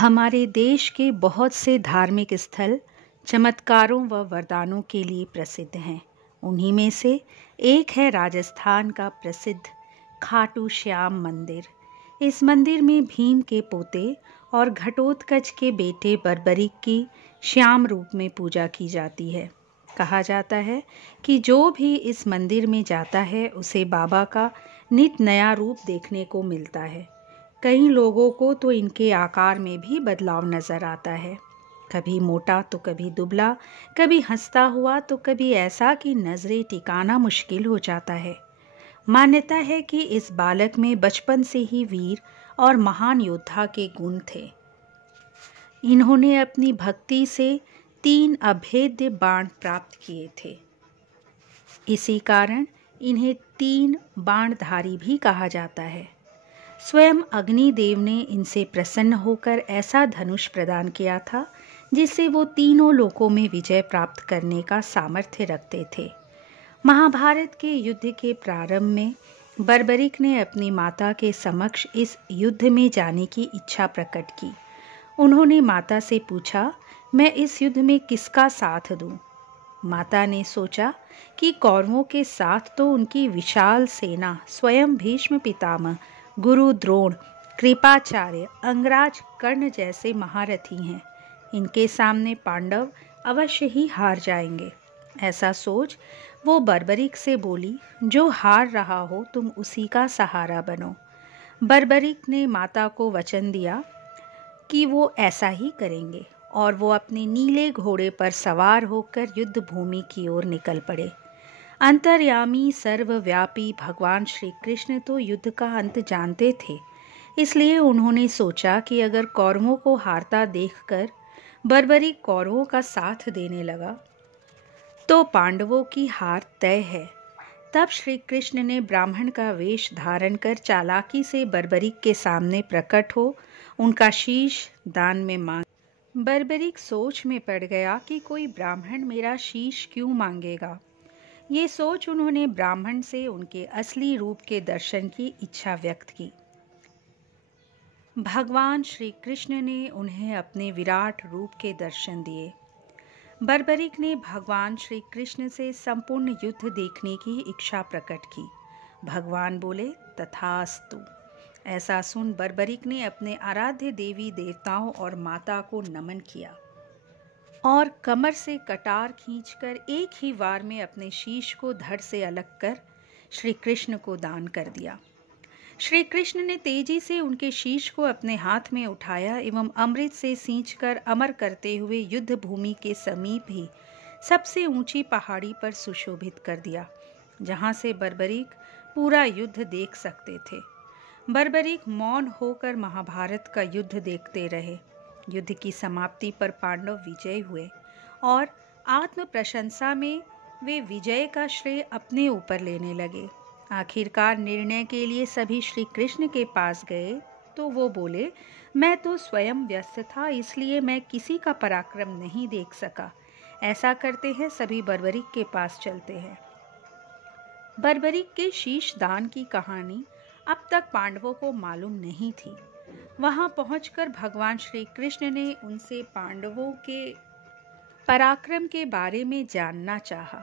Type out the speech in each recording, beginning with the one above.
हमारे देश के बहुत से धार्मिक स्थल चमत्कारों व वरदानों के लिए प्रसिद्ध हैं। उन्हीं में से एक है राजस्थान का प्रसिद्ध खाटू श्याम मंदिर। इस मंदिर में भीम के पोते और घटोत्कच के बेटे बर्बरिक की श्याम रूप में पूजा की जाती है। कहा जाता है कि जो भी इस मंदिर में जाता है उसे बाबा का नित नया रूप देखने को मिलता है। कई लोगों को तो इनके आकार में भी बदलाव नजर आता है, कभी मोटा तो कभी दुबला, कभी हंसता हुआ तो कभी ऐसा कि नजरें टिकाना मुश्किल हो जाता है। मान्यता है कि इस बालक में बचपन से ही वीर और महान योद्धा के गुण थे। इन्होंने अपनी भक्ति से 3 अभेद्य बाण प्राप्त किए थे। इसी कारण इन्हें 3 बाणधारी भी कहा जाता है। स्वयं अग्निदेव ने इनसे प्रसन्न होकर ऐसा धनुष प्रदान किया था जिससे वो तीनों लोकों में विजय प्राप्त करने का सामर्थ्य रखते थे। महाभारत के युद्ध के प्रारंभ में बर्बरिक ने अपनी माता के समक्ष इस युद्ध में जाने की इच्छा प्रकट की। उन्होंने माता से पूछा, मैं इस युद्ध में किसका साथ दूं? माता ने सोचा कि कौरवों के साथ तो उनकी विशाल सेना स्वयं भीष्म पितामह, गुरु द्रोण, कृपाचार्य, अंगराज कर्ण जैसे महारथी हैं। इनके सामने पांडव अवश्य ही हार जाएंगे। ऐसा सोच वो बर्बरिक से बोली, जो हार रहा हो तुम उसी का सहारा बनो। बर्बरिक ने माता को वचन दिया कि वो ऐसा ही करेंगे और वो अपने नीले घोड़े पर सवार होकर युद्ध भूमि की ओर निकल पड़े। अंतर्यामी सर्वव्यापी भगवान श्री कृष्ण तो युद्ध का अंत जानते थे, इसलिए उन्होंने सोचा कि अगर कौरवों को हारता देखकर बर्बरिक कौरवों का साथ देने लगा तो पांडवों की हार तय है। तब श्री कृष्ण ने ब्राह्मण का वेश धारण कर चालाकी से बर्बरिक के सामने प्रकट हो उनका शीश दान में मांग। बर्बरिक सोच में पड़ गया कि कोई ब्राह्मण मेरा शीश क्यों मांगेगा। ये सोच उन्होंने ब्राह्मण से उनके असली रूप के दर्शन की इच्छा व्यक्त की। भगवान श्री कृष्ण ने उन्हें अपने विराट रूप के दर्शन दिए। बर्बरिक ने भगवान श्री कृष्ण से संपूर्ण युद्ध देखने की इच्छा प्रकट की। भगवान बोले, तथास्तु। ऐसा सुन बर्बरिक ने अपने आराध्य देवी देवताओं और माता को नमन किया और कमर से कटार खींचकर एक ही वार में अपने शीश को धड़ से अलग कर श्री कृष्ण को दान कर दिया। श्री कृष्ण ने तेजी से उनके शीश को अपने हाथ में उठाया एवं अमृत से सींचकर अमर करते हुए युद्ध भूमि के समीप ही सबसे ऊंची पहाड़ी पर सुशोभित कर दिया, जहां से बर्बरिक पूरा युद्ध देख सकते थे। बर्बरिक मौन होकर महाभारत का युद्ध देखते रहे। युद्ध की समाप्ति पर पांडव विजयी हुए और आत्म प्रशंसा में वे विजय का श्रेय अपने ऊपर लेने लगे। आखिरकार निर्णय के लिए सभी श्री कृष्ण के पास गए तो वो बोले, मैं तो स्वयं व्यस्त था, इसलिए मैं किसी का पराक्रम नहीं देख सका। ऐसा करते हैं, सभी बर्बरिक के पास चलते हैं। बर्बरिक के शीश दान की कहानी अब तक पांडवों को मालूम नहीं थी। वहां पहुंचकर भगवान श्री कृष्ण ने उनसे पांडवों के पराक्रम के बारे में जानना चाहा।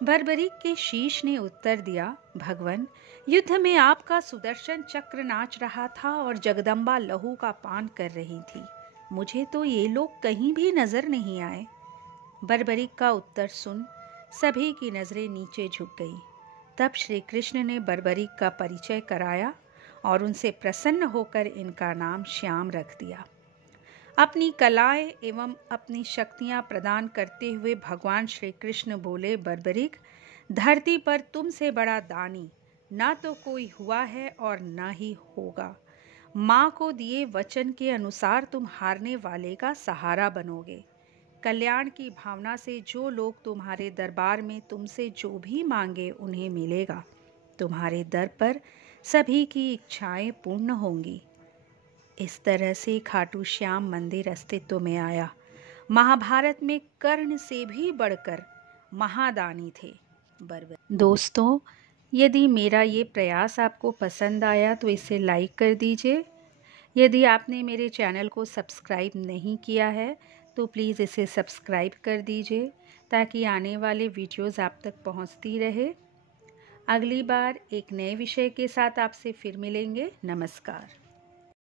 बर्बरिक के शीश ने उत्तर दिया, भगवान, युद्ध में आपका सुदर्शन चक्र नाच रहा था और जगदम्बा लहू का पान कर रही थी। मुझे तो ये लोग कहीं भी नजर नहीं आए। बर्बरिक का उत्तर सुन सभी की नजरें नीचे झुक गई। तब श्री कृष्ण ने बर्बरिक का परिचय कराया और उनसे प्रसन्न होकर इनका नाम श्याम रख दिया। अपनी कलाएं एवं अपनी शक्तियां प्रदान करते हुए भगवान श्री कृष्ण बोले, बर्बरिक, धरती पर तुमसे बड़ा दानी ना तो कोई हुआ है और ना ही होगा। माँ को दिए वचन के अनुसार तुम हारने वाले का सहारा बनोगे। कल्याण की भावना से जो लोग तुम्हारे दरबार में तुमसे जो भी मांगे उन्हें मिलेगा। तुम्हारे दर पर सभी की इच्छाएं पूर्ण होंगी। इस तरह से खाटू श्याम मंदिर अस्तित्व में आया। महाभारत में कर्ण से भी बढ़कर महादानी थे बर्बरिक। दोस्तों, यदि मेरा ये प्रयास आपको पसंद आया तो इसे लाइक कर दीजिए यदि आपने मेरे चैनल को सब्सक्राइब नहीं किया है तो प्लीज़ इसे सब्सक्राइब कर दीजिए ताकि आने वाले वीडियोज़ आप तक पहुंचती रहे। अगली बार एक नए विषय के साथ आपसे फिर मिलेंगे। नमस्कार।